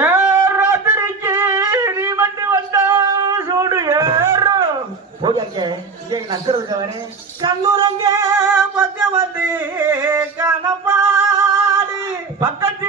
ஏறாத்திரிக்கு நீ வண்டி வந்தா சூடு ஏறும். போயாக்கே இங்கே நக்கிறதுக்கு அவனே கண்ணுரங்க பக்கம் வந்து கணப்பாடு பக்கத்து